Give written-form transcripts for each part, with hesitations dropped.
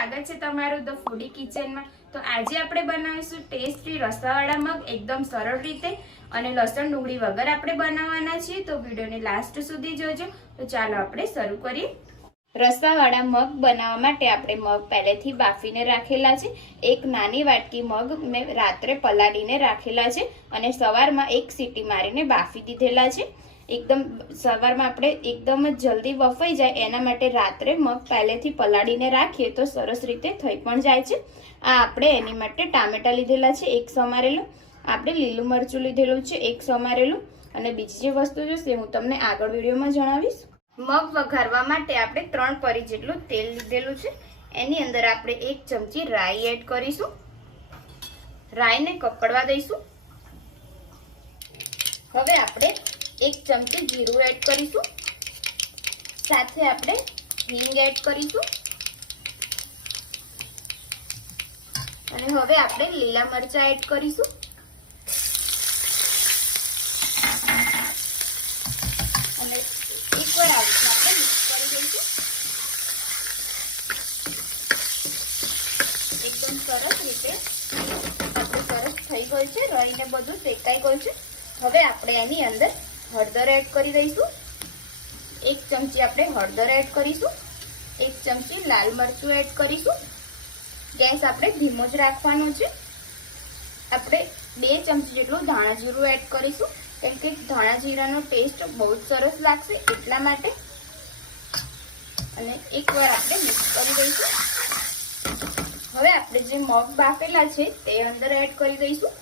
સ્વાગત છે તમારું ધ ફૂડી કિચનમાં। તો આજે આપણે બનાવીશું ટેસ્ટી રસાવાળા મગ એકદમ સરળ રીતે અને લસણ ડુંગળી વગર આપણે બનાવવાના છીએ। તો વિડીયોને લાસ્ટ સુધી જોજો। તો ચાલો આપણે શરૂ કરીએ। રસાવાળા મગ બનાવવા માટે આપણે મગ પહેલેથી બાફીને રાખેલા છે। એક નાની વાટકી મગ મેં રાત્રે પલાળીને રાખેલા છે અને સવારમાં એક સીટી મારીને બાફી દીધેલા છે। एकदम सवार में આપણે एकदम જ જલ્દી બફાઈ જાય એના માટે રાત્રે મગ પહેલેથી પલાળીને રાખીએ તો સરસ રીતે થઈ પણ જાય છે। આ આપણે એની માટે ટામેટા લીધેલા છે એક સમારેલું, આપણે લીલું મરચું લીધેલું છે એક સમારેલું અને બીજી જે વસ્તુ જોશે હું તમને આગળ વિડીયોમાં જણાવીશ। મગ વઘારવા માટે આપણે 3 પરી જેટલું તેલ લીધેલું છે। એની અંદર આપણે 1 ચમચી રાઈ એડ કરીશું। રાઈને કકડવા દઈશું। હવે આપણે 1 ચમચી જીરું એડ કરીશું, સાથે આપણે હિંગ એડ કરીશું અને હવે આપણે લીલા મરચા એડ કરીશું અને એકવાર આ રીતના આપણે મિક્સ કરી દઈશું। એકદમ સરસ રીતે આપણું સરસ થઈ ગયું છે, રળીને બધું શેકાઈ ગયું છે। હવે આપણે એની અંદર हळदर एड करी दईशुं। 1 चमची आपणे हळदर एड करीशुं। 1 चमची लाल मरचुं एड करीशुं। गैस आपणे धीमो ज राखवानो छे। आपणे 2 चमची जेटલું धाणा जीरुं एड करीशुं केम के धाणा जीरानो टेस्ट बहुत सरस लागशे એટલા માટે અને એકવાર આપણે મિક્સ કરી દઈશું। હવે આપણે જે મગ બાફેલા છે તે અંદર એડ કરી દઈશું।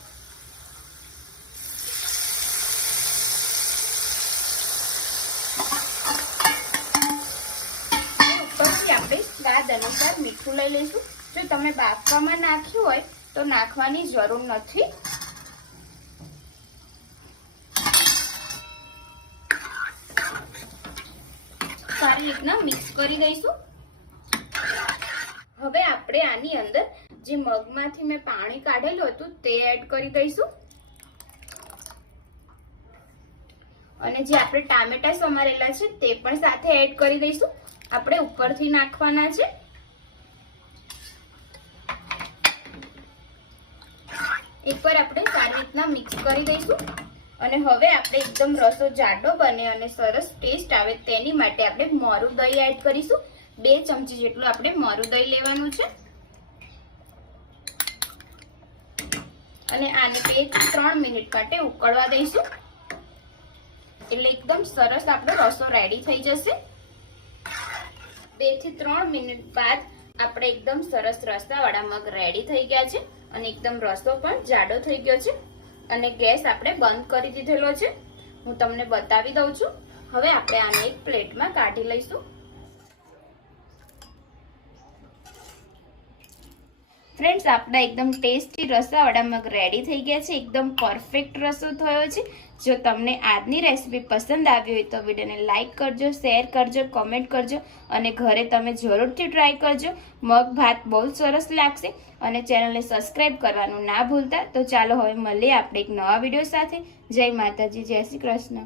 स्वाद अनुसार मीठू लई लईशुं। जो तमे बाफवामां नाख्युं होय तो नाखवानी जरूर नथी। सारी रीतना मिक्स करी दईशुं। हवे आपणे आनी अंदर जे मगमांथी मैं पाणी काढेलुं हतुं ते एड करी दईशुं अने जे आपणे टामेटा समारेला छे ते पण साथे एड करी दईशुं। આપણે ઉપરથી નાખવાના છે। એકવાર આપણે સારી રીતના મિક્સ કરી દઈશું અને હવે આપણે એકદમ રસો જાડો બને અને સરસ ટેસ્ટ આવે તેની માટે આપણે મોરું દહીં એડ કરીશું। 2 ચમચી જેટલું આપણે મોરું દહીં લેવાનું છે અને આને 2 થી 3 મિનિટ માટે ઉકળવા દઈશું એટલે એકદમ સરસ આપણો રસો રેડી થઈ જશે। 2 થી 3 મિનિટ बाद આપણે એકદમ સરસ રસાવાળા મગ રેડી થઈ ગયા છે અને એકદમ રસો પણ જાડો થઈ ગયો છે અને ગેસ આપણે બંધ કરી દીધેલો છે। હું તમને બતાવી દઉં છું। હવે આપણે આને એક પ્લેટમાં કાઢી લઈશું। फ्रेंड्स आपड़ा एकदम टेस्टी रसावाड़ा मग रेडी थई गया छे। एकदम परफेक्ट रसो थयो छे। जो तमने आजनी रेसिपी पसंद आवी होय तो विडियोने लाइक करजो, शेर करजो, कमेंट करजो अने घरे तमे जरूरथी ट्राय करजो। मग भात बहुत सरस लागशे अने चेनलने सब्सक्राइब करवानुं ना भूलता। तो चालो हवे मळीए आपणे एक नवा विडियो साथे। जय माताजी, जय श्री कृष्ण।